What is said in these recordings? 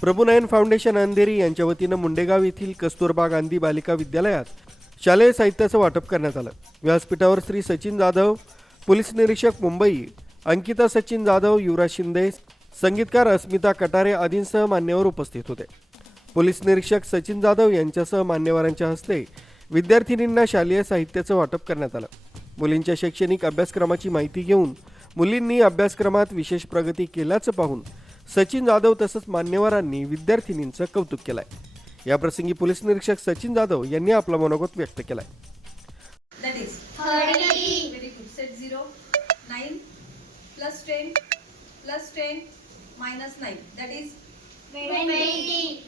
प्रभुनयन foundation Andheri यांच्या वतीनं मुंडेगाव येथील कस्तुरबा गांधी बालिका विद्यालयात शालेय साहित्याचं वाटप करण्यात आलं. व्यासपीठावर श्री सचिन जाधव पोलीस निरीक्षक मुंबई अंकिता सचिन जाधव युवराज शिंदे संगीतकार अस्मिता कटारे आदींसह मान्यवर उपस्थित होते. पोलीस निरीक्षक सचिन जाधव यांच्यासह मान्यवरांच्या हस्ते विद्यार्थिनींना शालेय साहित्याचं वाटप करण्यात आलं. मुलींच्या शैक्षणिक अभ्यासक्रमाची माहिती घेऊन मुलींनी अभ्यासक्रमात विशेष प्रगती केल्याचं पाहून सचिन जाधव तसंच मान्यवरांनी विद्यार्थिनींचं कौतुक केलं आहे याप्रसंगी पोलीस निरीक्षक सचिन जाधव यांनी आपला मनोगत व्यक्त केला आहे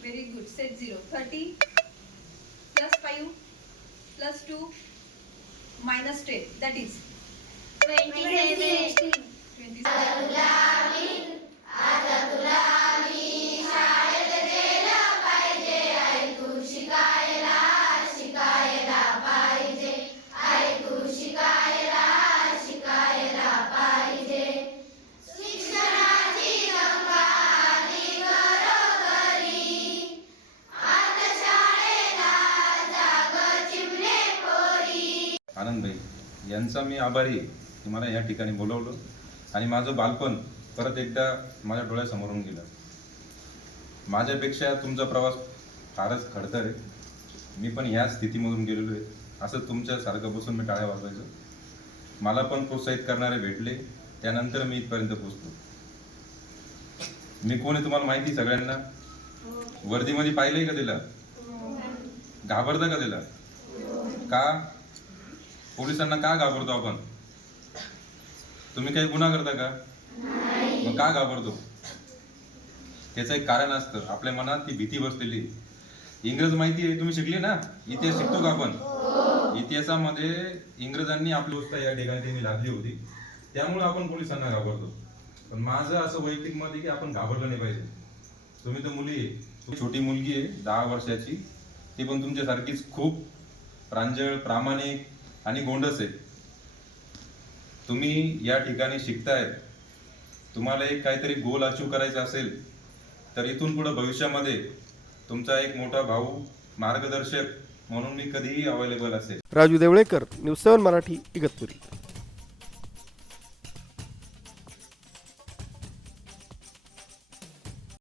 very good. Set 0 30 plus 5 plus 2 27 27 आनंदभाई यांचा मी आभारी आहे की मला या ठिकाणी बोलवलं आणि माझं बालपण परत एकदा माझ्या डोळ्यासमोरून गेलं. माझ्यापेक्षा तुमचा प्रवास फारच खडतर आहे. मी पण ह्याच स्थितीमधून गेलेलो आहे. असं तुमच्यासारखं बसून मी टाळ्या वाजवायचो. मला पण प्रोत्साहित करणारे भेटले. त्यानंतर मी इथपर्यंत पोहोचलो. मी कोण आहे तुम्हाला माहिती सगळ्यांना? वर्दीमध्ये पाहिलंय का तिला? घाबरता का तिला? का? पोलिसांना का घाबरतो आपण? तुम्ही काही गुन्हा करता का? मग का घाबरतो? त्याचं एक कारण असतं. आपल्या मनात ती भीती बसलेली. इंग्रज माहिती आहे तुम्ही शिकले ना? इतिहास शिकतो का आपण? इतिहासामध्ये इंग्रजांनी आपली गोष्ट या ठिकाणी त्यांनी लादली होती. त्यामुळे आपण पोलिसांना घाबरतो. पण माझं असं वैयक्तिक मत आहे की आपण घाबरलं नाही पाहिजे. तुम्ही तर मुली आहे. छोटी मुलगी आहे दहा वर्षाची. ती पण तुमच्यासारखीच खूप प्रांजळ प्रामाणिक आणि गोंडस आहे. तुम्ही या ठिकाणी शिकताय. तुम्हाला एक काहीतरी गोल अचीव करायचा असेल तर इथून पुढे भविष्यामध्ये तुमचा एक मोठा भाऊ मार्गदर्शक म्हणून मी कधीही अवेलेबल असेल. Raju Devalekar news seven Marathi Igatpuri.